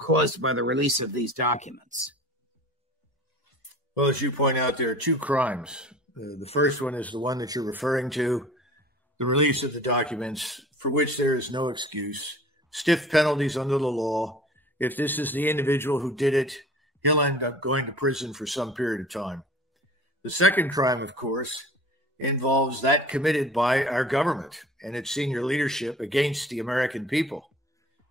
caused by the release of these documents? Well, as you point out, there are two crimes. The first one is the one that you're referring to, the release of the documents, for which there is no excuse, stiff penalties under the law. If this is the individual who did it, he'll end up going to prison for some period of time. The second crime, of course, involves that committed by our government and its senior leadership against the American people.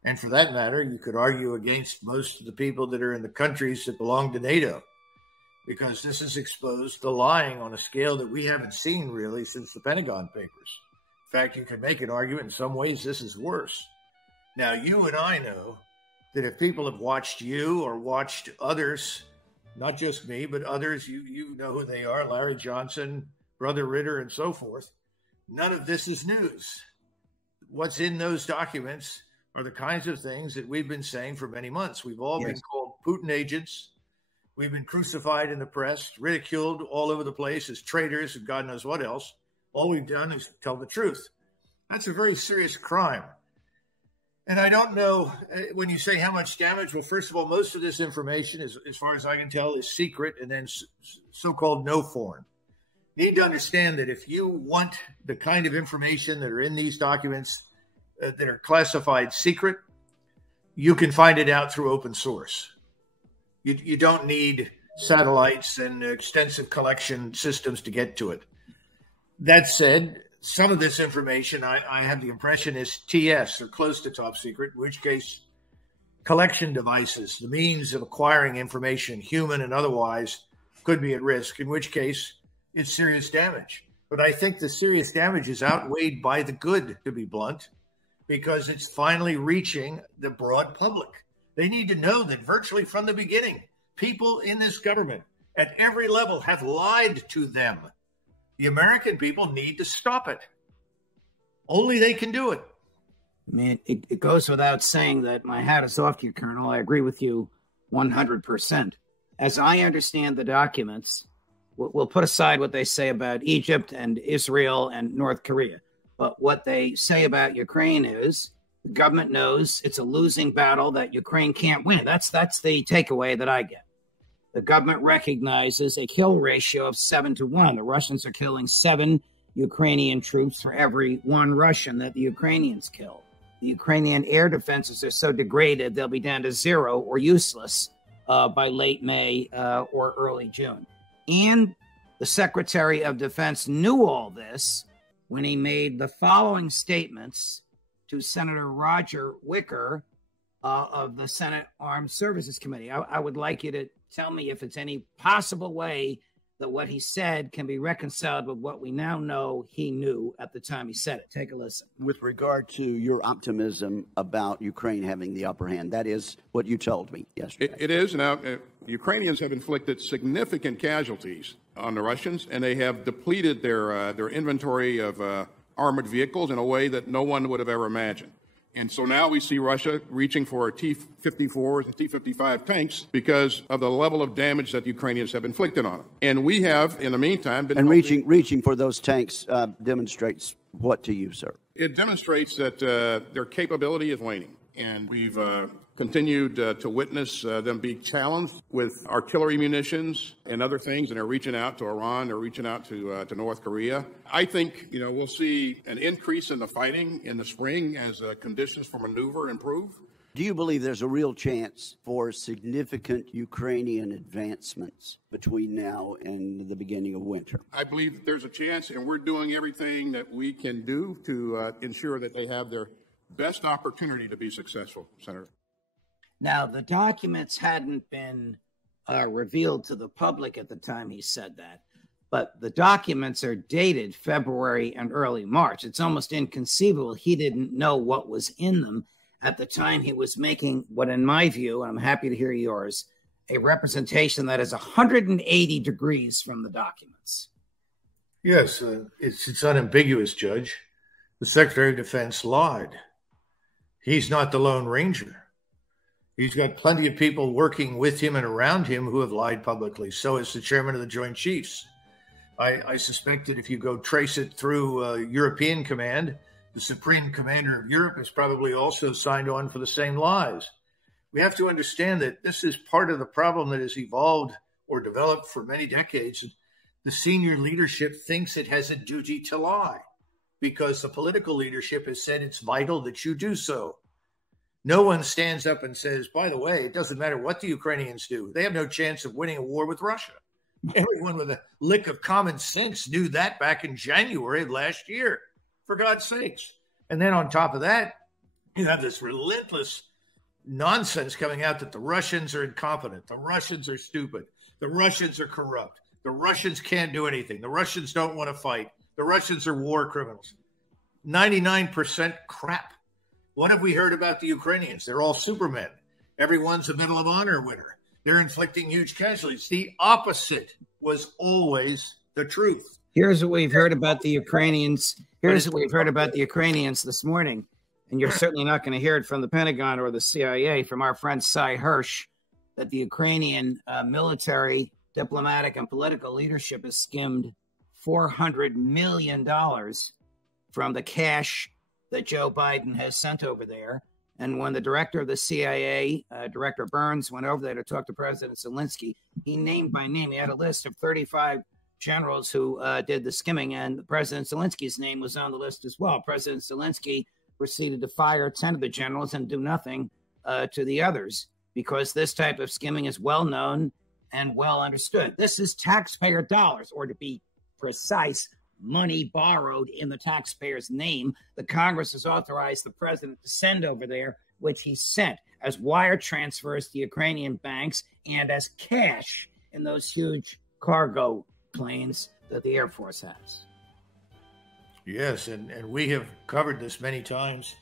And for that matter, you could argue against most of the people that are in the countries that belong to NATO, because this has exposed the lying on a scale that we haven't seen really since the Pentagon Papers. In fact, you could make an argument in some ways this is worse. Now, you and I know that if people have watched you or watched others, not just me, but others, you know who they are, Larry Johnson, Brother Ritter, and so forth, none of this is news. What's in those documents are the kinds of things that we've been saying for many months. We've all been called Putin agents. We've been crucified in the press, ridiculed all over the place as traitors and God knows what else. All we've done is tell the truth. That's a very serious crime. And I don't know, when you say how much damage, well, first of all, most of this information, as far as I can tell, is secret and then so-called no foreign. You need to understand that if you want the kind of information that are in these documents that are classified secret, you can find it out through open source. You don't need satellites and extensive collection systems to get to it. That said, some of this information, I have the impression, is TS, or close to top secret, in which case collection devices, the means of acquiring information, human and otherwise, could be at risk, in which case it's serious damage. But I think the serious damage is outweighed by the good, to be blunt, because it's finally reaching the broad public. They need to know that virtually from the beginning, people in this government at every level have lied to them. The American people need to stop it. Only they can do it. I mean, it goes without saying that my hat is off to you, Colonel. I agree with you 100%. As I understand the documents, we'll put aside what they say about Egypt and Israel and North Korea. But what they say about Ukraine is the government knows it's a losing battle that Ukraine can't win. That's the takeaway that I get. The government recognizes a kill ratio of 7-1. The Russians are killing 7 Ukrainian troops for every 1 Russian that the Ukrainians kill. The Ukrainian air defenses are so degraded, they'll be down to 0 or useless by late May or early June. And the Secretary of Defense knew all this when he made the following statements to Senator Roger Wicker of the Senate Armed Services Committee. I would like you to tell me if it's any possible way that what he said can be reconciled with what we now know he knew at the time he said it. Take a listen. With regard to your optimism about Ukraine having the upper hand, that is what you told me yesterday. It is. Now, Ukrainians have inflicted significant casualties on the Russians, and they have depleted their inventory of armored vehicles in a way that no one would have ever imagined. And so now we see Russia reaching for T-54s and T-55 tanks because of the level of damage that the Ukrainians have inflicted on them. And we have, in the meantime, been... And reaching for those tanks demonstrates what to you, sir? It demonstrates that their capability is waning. And we've continued to witness them be challenged with artillery munitions and other things, and they're reaching out to Iran, they're reaching out to North Korea. I think, we'll see an increase in the fighting in the spring as conditions for maneuver improve. Do you believe there's a real chance for significant Ukrainian advancements between now and the beginning of winter? I believe there's a chance, and we're doing everything that we can do to ensure that they have their best opportunity to be successful, Senator. Now, the documents hadn't been revealed to the public at the time he said that, but the documents are dated February and early March. It's almost inconceivable he didn't know what was in them at the time he was making what, in my view, and I'm happy to hear yours, a representation that is 180 degrees from the documents. Yes, it's unambiguous, Judge. The Secretary of Defense lied. He's not the Lone Ranger. He's got plenty of people working with him and around him who have lied publicly. So is the chairman of the Joint Chiefs. I suspect that if you go trace it through European Command, the Supreme Commander of Europe has probably also signed on for the same lies. We have to understand that this is part of the problem that has evolved or developed for many decades. The senior leadership thinks it has a duty to lie because the political leadership has said it's vital that you do so. No one stands up and says, by the way, it doesn't matter what the Ukrainians do. They have no chance of winning a war with Russia. Everyone with a lick of common sense knew that back in January of last year, for God's sakes. And then on top of that, you have this relentless nonsense coming out that the Russians are incompetent. The Russians are stupid. The Russians are corrupt. The Russians can't do anything. The Russians don't want to fight. The Russians are war criminals. 99% crap. What have we heard about the Ukrainians? They're all supermen. Everyone's a Medal of Honor winner. They're inflicting huge casualties. The opposite was always the truth. Here's what we've heard about the Ukrainians. Here's what we've heard about the Ukrainians this morning. And you're certainly not going to hear it from the Pentagon or the CIA, from our friend Cy Hirsch, that the Ukrainian military, diplomatic, and political leadership has skimmed $400 million from the cash that Joe Biden has sent over there. And when the director of the CIA, Director Burns, went over there to talk to President Zelensky, he named by name, he had a list of 35 generals who did the skimming, and President Zelensky's name was on the list as well. President Zelensky proceeded to fire 10 of the generals and do nothing to the others, because this type of skimming is well known and well understood. This is taxpayer dollars, or to be precise, money borrowed in the taxpayer's name. The Congress has authorized the president to send over there, which he sent as wire transfers to Ukrainian banks and as cash in those huge cargo planes that the Air Force has. Yes, and we have covered this many times,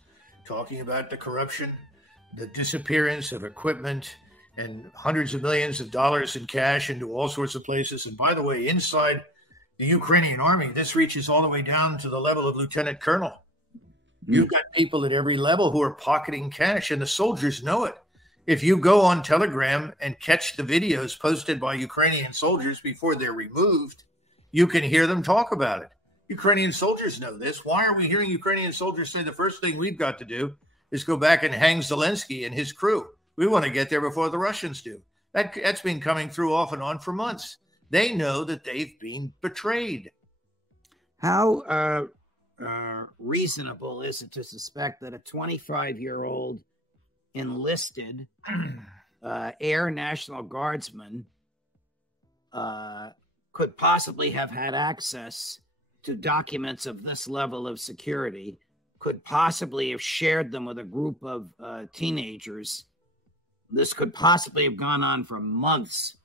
talking about the corruption, the disappearance of equipment, and hundreds of millions of dollars in cash into all sorts of places. And by the way, inside the Ukrainian army, this reaches all the way down to the level of lieutenant colonel. You've got people at every level who are pocketing cash, and the soldiers know it. If you go on Telegram and catch the videos posted by Ukrainian soldiers before they're removed, you can hear them talk about it. Ukrainian soldiers know this. Why are we hearing Ukrainian soldiers say the first thing we've got to do is go back and hang Zelensky and his crew? We want to get there before the Russians do. That's been coming through off and on for months. They know that they've been betrayed. How reasonable is it to suspect that a 25-year-old enlisted Air National Guardsman could possibly have had access to documents of this level of security, could possibly have shared them with a group of teenagers? This could possibly have gone on for months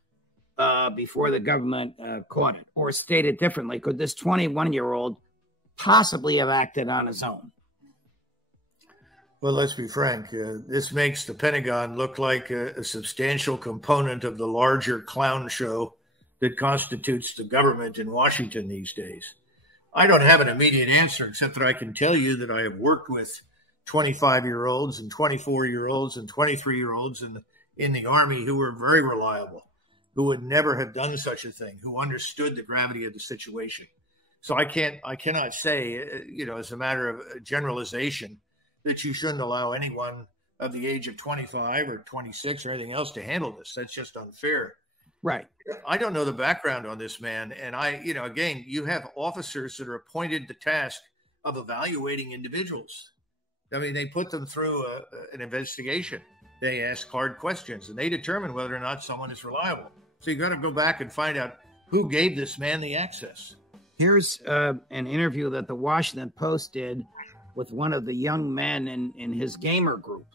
before the government caught it. Or stated differently, could this 21-year-old possibly have acted on his own? Well, let's be frank. This makes the Pentagon look like a substantial component of the larger clown show that constitutes the government in Washington these days. I don't have an immediate answer, except that I can tell you that I have worked with 25-year-olds and 24-year-olds and 23-year-olds in the Army who were very reliable, who would never have done such a thing, who understood the gravity of the situation. So I cannot say, as a matter of generalization, that you shouldn't allow anyone of the age of 25 or 26 or anything else to handle this. That's just unfair. Right. I don't know the background on this man. And again, you have officers that are appointed the task of evaluating individuals. I mean, they put them through an investigation. They ask hard questions, and they determine whether or not someone is reliable. So you got to go back and find out who gave this man the access. Here's an interview that the Washington Post did with one of the young men in his gamer group.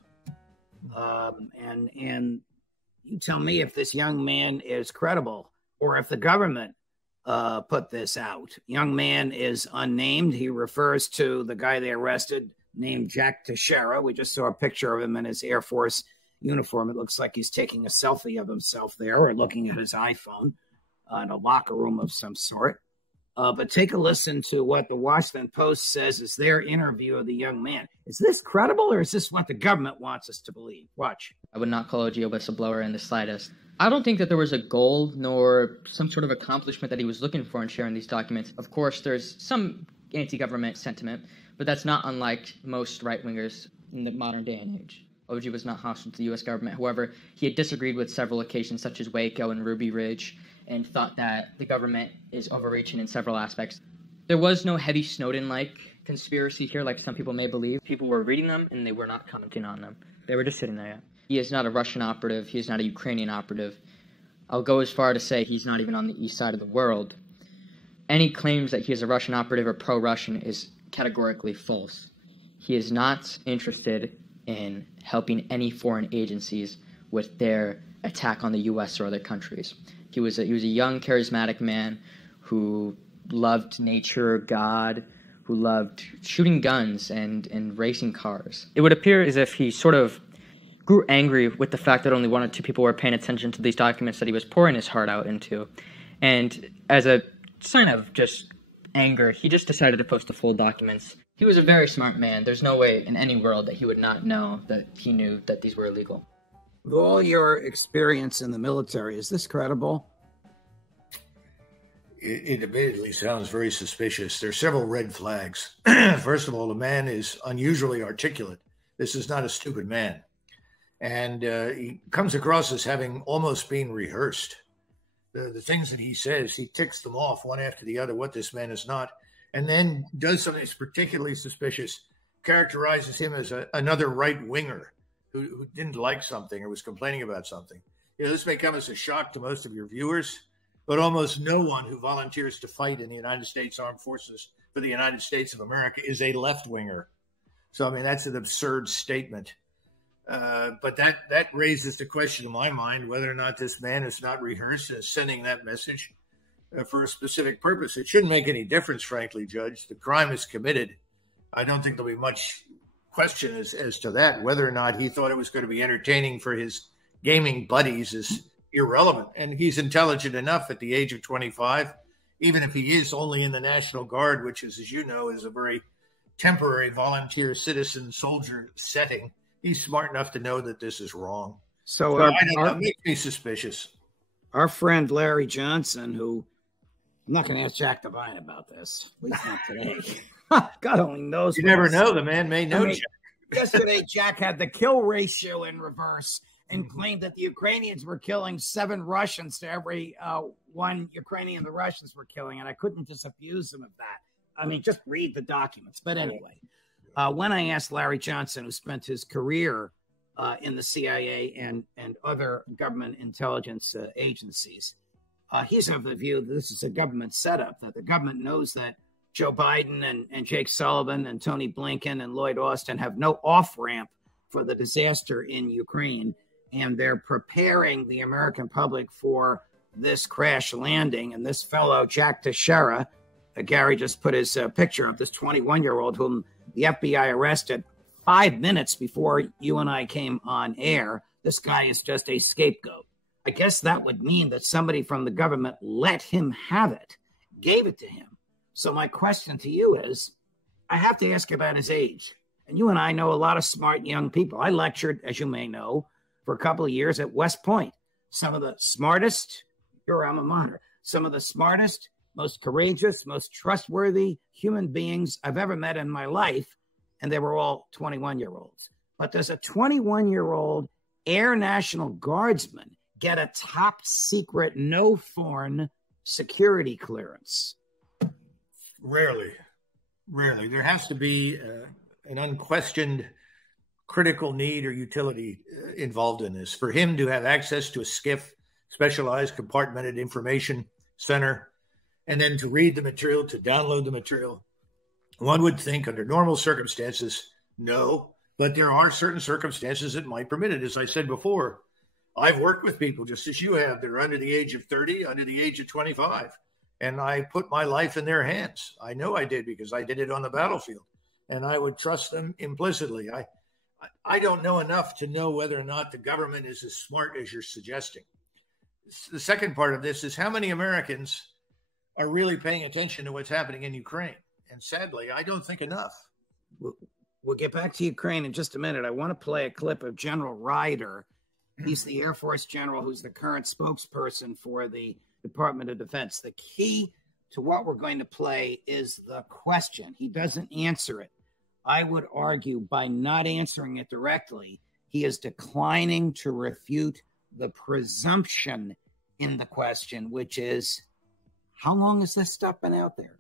And you tell me if this young man is credible or if the government put this out. Young man is unnamed. He refers to the guy they arrested named Jack Teixeira. We just saw a picture of him in his Air Force uniform. It looks like he's taking a selfie of himself there or looking at his iPhone in a locker room of some sort. But take a listen to what the Washington Post says is their interview of the young man. Is this credible, or is this what the government wants us to believe? Watch. I would not call OG a whistleblower in the slightest. I don't think that there was a goal nor some sort of accomplishment that he was looking for in sharing these documents. Of course, there's some anti-government sentiment, but that's not unlike most right-wingers in the modern day and age. OG was not hostile to the U.S. government. However, he had disagreed with several occasions, such as Waco and Ruby Ridge, and thought that the government is overreaching in several aspects. There was no heavy Snowden-like conspiracy here, like some people may believe. People were reading them, and they were not commenting on them. They were just sitting there. He is not a Russian operative. He is not a Ukrainian operative. I'll go as far to say he's not even on the east side of the world. Any claims that he is a Russian operative or pro-Russian is categorically false. He is not interested in helping any foreign agencies with their attack on the U.S. or other countries. He was a young, charismatic man who loved nature, God, who loved shooting guns and racing cars. It would appear as if he sort of grew angry with the fact that only one or two people were paying attention to these documents that he was pouring his heart out into. And as a sign of just anger, he just decided to post the full documents. He was a very smart man. There's no way in any world that he would not know that he knew that these were illegal. With all your experience in the military, is this credible? It admittedly sounds very suspicious. There are several red flags. First of all, the man is unusually articulate. This is not a stupid man. And he comes across as having almost been rehearsed. The things that he says, he ticks them off one after the other, what this man is not, and then does something that's particularly suspicious, characterizes him as another right-winger who didn't like something or was complaining about something. This may come as a shock to most of your viewers, but almost no one who volunteers to fight in the United States Armed Forces for the United States of America is a left-winger. So, I mean, that's an absurd statement. But that raises the question in my mind whether or not this man is not rehearsed and is sending that message for a specific purpose. It shouldn't make any difference, frankly, Judge. The crime is committed. I don't think there'll be much question as to that. Whether or not he thought it was going to be entertaining for his gaming buddies is irrelevant. And he's intelligent enough at the age of 25, even if he is only in the National Guard, which is, as you know, is a very temporary volunteer citizen soldier setting. He's smart enough to know that this is wrong. So I don't know, it makes me suspicious. Our friend Larry Johnson, who I'm not going to ask Jack Devine about this, at least not today. God only knows. You never know. The man may know. Jack. Yesterday, Jack had the kill ratio in reverse and claimed that the Ukrainians were killing 7 Russians to every 1 Ukrainian the Russians were killing, and I couldn't disabuse him of that. I mean, just read the documents. But anyway, when I asked Larry Johnson, who spent his career in the CIA and other government intelligence agencies, he's of the view that this is a government setup, that the government knows that Joe Biden and Jake Sullivan and Tony Blinken and Lloyd Austin have no off-ramp for the disaster in Ukraine, and they're preparing the American public for this crash landing. And this fellow, Jack Teixeira, Gary just put his picture of this 21-year-old whom the FBI arrested 5 minutes before you and I came on air. This guy is just a scapegoat. I guess that would mean that somebody from the government let him have it, gave it to him. So my question to you is, I have to ask about his age. And you and I know a lot of smart young people. I lectured, as you may know, for a couple of years at West Point. Some of the smartest, your alma mater, some of the smartest, most courageous, most trustworthy human beings I've ever met in my life. And they were all 21-year-olds. But does a 21-year-old Air National Guardsman get a top secret, no foreign security clearance? Rarely. There has to be an unquestioned critical need or utility involved in this. For him to have access to a SCIF, specialized compartmented information center, and then to read the material, to download the material, one would think under normal circumstances, no, but there are certain circumstances that might permit it. As I said before, I've worked with people just as you have that are under the age of 30, under the age of 25. And I put my life in their hands. I know I did because I did it on the battlefield. And I would trust them implicitly. I don't know enough to know whether or not the government is as smart as you're suggesting. The second part of this is how many Americans are really paying attention to what's happening in Ukraine? And sadly, I don't think enough. We'll get back to Ukraine in just a minute. I want to play a clip of General Ryder. He's the Air Force general who's the current spokesperson for the Department of Defense. The key to what we're going to play is the question. He doesn't answer it. I would argue by not answering it directly, he is declining to refute the presumption in the question, which is, how long has this stuff been out there?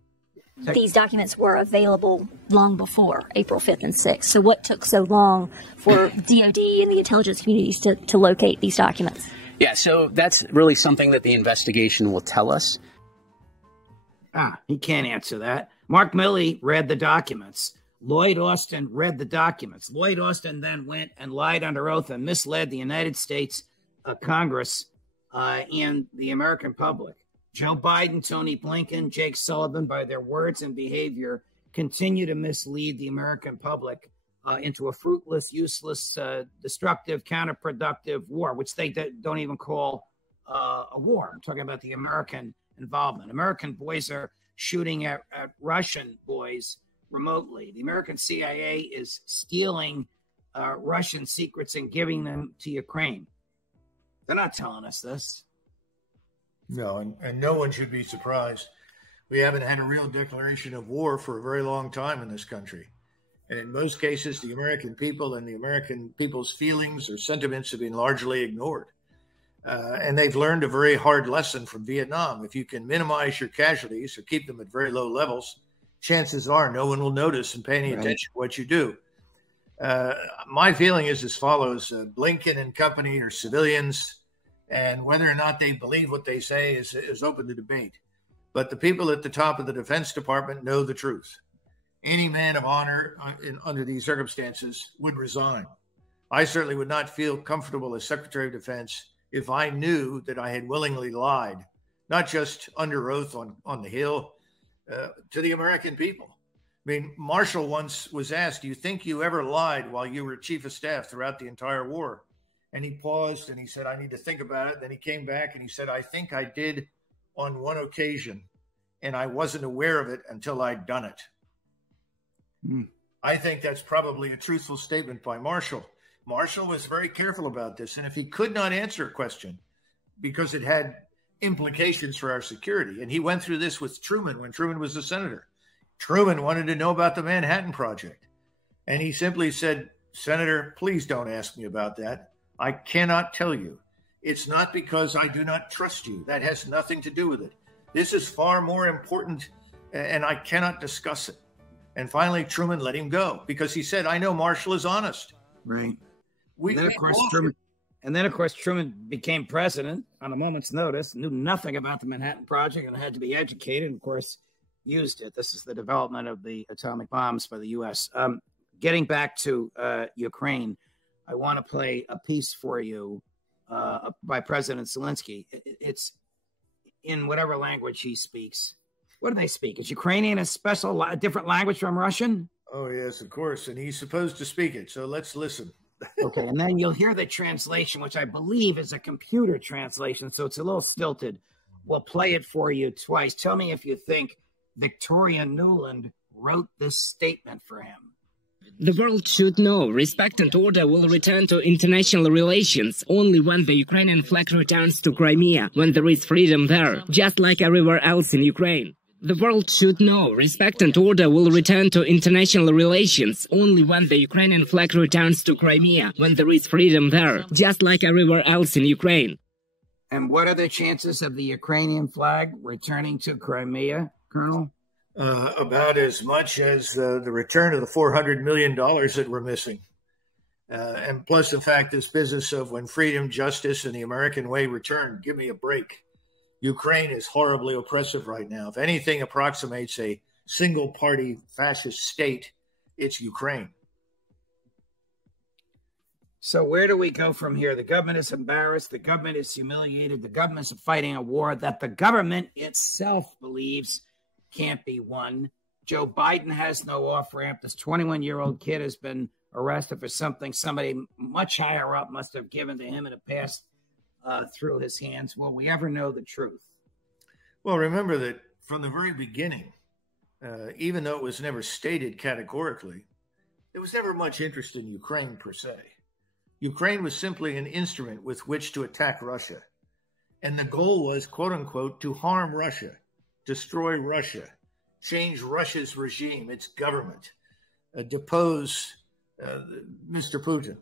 These documents were available long before April 5th and 6th. So what took so long for DOD and the intelligence communities to locate these documents? Yeah, so that's really something that the investigation will tell us. He can't answer that. Mark Milley read the documents. Lloyd Austin read the documents. Lloyd Austin then went and lied under oath and misled the United States Congress and the American public. Joe Biden, Tony Blinken, Jake Sullivan, by their words and behavior, continue to mislead the American public into a fruitless, useless, destructive, counterproductive war, which they don't even call a war. I'm talking about the American involvement. American boys are shooting at Russian boys remotely. The American CIA is stealing Russian secrets and giving them to Ukraine. They're not telling us this. No, and no one should be surprised. We haven't had a real declaration of war for a very long time in this country. And in most cases, the American people and the American people's feelings or sentiments have been largely ignored. And they've learned a very hard lesson from Vietnam. If you can minimize your casualties or keep them at very low levels, chances are no one will notice and pay any attention to what you do. My feeling is as follows. Blinken and company are civilians, and whether or not they believe what they say is open to debate. But the people at the top of the Defense Department know the truth. Any man of honor under these circumstances would resign. I certainly would not feel comfortable as Secretary of Defense if I knew that I had willingly lied, not just under oath on the Hill, to the American people. I mean, Marshall once was asked, do you think you ever lied while you were Chief of Staff throughout the entire war? And he paused and he said, I need to think about it. Then he came back and he said, I think I did on one occasion, and I wasn't aware of it until I'd done it. I think that's probably a truthful statement by Marshall. Marshall was very careful about this. And if he could not answer a question because it had implications for our security, and he went through this with Truman when Truman was a senator. Truman wanted to know about the Manhattan Project. And he simply said, Senator, please don't ask me about that. I cannot tell you. It's not because I do not trust you. That has nothing to do with it. This is far more important, and I cannot discuss it. And finally, Truman let him go because he said, I know Marshall is honest. Right. And then, of course, Truman became president on a moment's notice, knew nothing about the Manhattan Project and had to be educated, and, of course, used it. This is the development of the atomic bombs by the U.S. Getting back to Ukraine, I want to play a piece for you by President Zelensky. It's in whatever language he speaks. What do they speak? Is Ukrainian a different language from Russian? Oh, yes, of course. And he's supposed to speak it. So let's listen. Okay. And then you'll hear the translation, which I believe is a computer translation. So it's a little stilted. We'll play it for you twice. Tell me if you think Victoria Nuland wrote this statement for him. The world should know respect and order will return to international relations only when the Ukrainian flag returns to Crimea, when there is freedom there, just like everywhere else in Ukraine. The world should know respect and order will return to international relations only when the Ukrainian flag returns to Crimea, when there is freedom there, just like everywhere else in Ukraine. And what are the chances of the Ukrainian flag returning to Crimea, Colonel? About as much as the return of the $400 million that we're missing. And plus the fact, this business of when freedom, justice, and the American way return, give me a break. Ukraine is horribly oppressive right now. If anything approximates a single-party fascist state, it's Ukraine. So where do we go from here? The government is embarrassed. The government is humiliated. The government is fighting a war that the government itself believes can't be won. Joe Biden has no off-ramp. This 21-year-old kid has been arrested for something somebody much higher up must have given to him in the past through his hands. Will we ever know the truth? Well, remember that from the very beginning, even though it was never stated categorically, there was never much interest in Ukraine per se. Ukraine was simply an instrument with which to attack Russia. And the goal was, quote unquote, to harm Russia, destroy Russia, change Russia's regime, its government, depose Mr. Putin.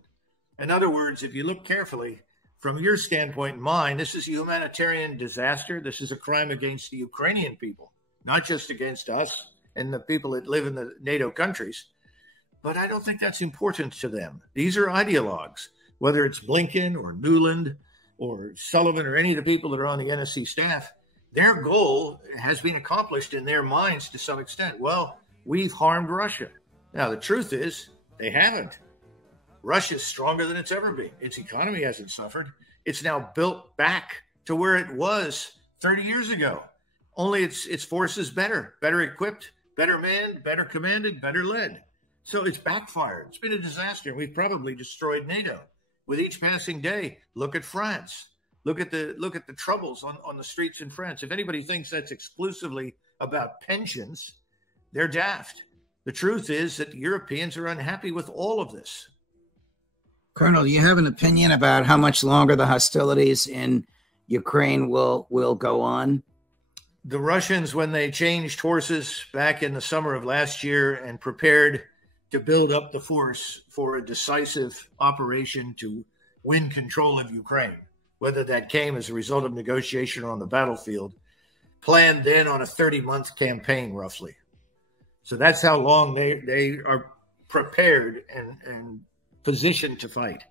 In other words, if you look carefully, from your standpoint and mine, this is a humanitarian disaster. This is a crime against the Ukrainian people, not just against us and the people that live in the NATO countries. But I don't think that's important to them. These are ideologues, whether it's Blinken or Nuland or Sullivan or any of the people that are on the NSC staff. Their goal has been accomplished in their minds to some extent. Well, we've harmed Russia. Now, the truth is they haven't. Russia's stronger than it's ever been. Its economy hasn't suffered. It's now built back to where it was 30 years ago. Only its forces better equipped, better manned, better commanded, better led. So it's backfired. It's been a disaster. We've probably destroyed NATO. With each passing day, look at France. Look at the troubles on the streets in France. If anybody thinks that's exclusively about pensions, they're daft. The truth is that Europeans are unhappy with all of this. Colonel, do you have an opinion about how much longer the hostilities in Ukraine will go on? The Russians, when they changed horses back in the summer of last year and prepared to build up the force for a decisive operation to win control of Ukraine, whether that came as a result of negotiation or on the battlefield, planned then on a 30-month campaign, roughly. So that's how long they are prepared and positioned to fight.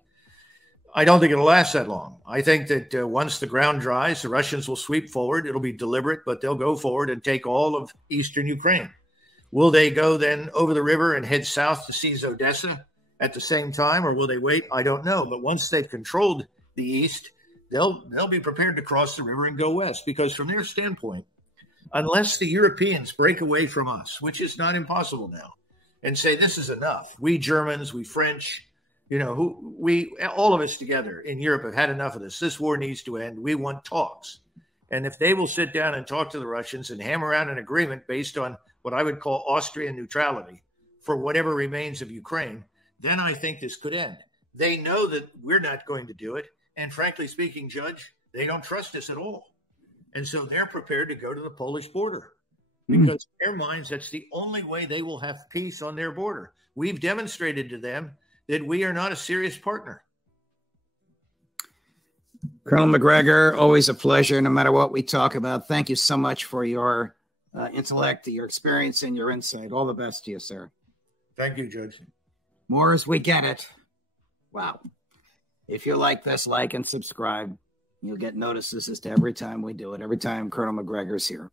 I don't think it'll last that long. I think that once the ground dries, the Russians will sweep forward. It'll be deliberate, but they'll go forward and take all of eastern Ukraine. Will they go then over the river and head south to seize Odessa at the same time, or will they wait? I don't know. But once they've controlled the east, they'll be prepared to cross the river and go west, because from their standpoint, unless the Europeans break away from us, which is not impossible now, and say this is enough, we Germans, we French, all of us together in Europe have had enough of this. This war needs to end. We want talks. And if they will sit down and talk to the Russians and hammer out an agreement based on what I would call Austrian neutrality for whatever remains of Ukraine, then I think this could end. They know that we're not going to do it. And frankly speaking, Judge, they don't trust us at all. And so they're prepared to go to the Polish border because in their minds, that's the only way they will have peace on their border. We've demonstrated to them that we are not a serious partner. Colonel McGregor, always a pleasure, no matter what we talk about. Thank you so much for your intellect, your experience, and your insight. All the best to you, sir. Thank you, Judge. More as we get it. Wow. If you like this, like and subscribe. You'll get notices as to every time we do it, every time Colonel McGregor's here.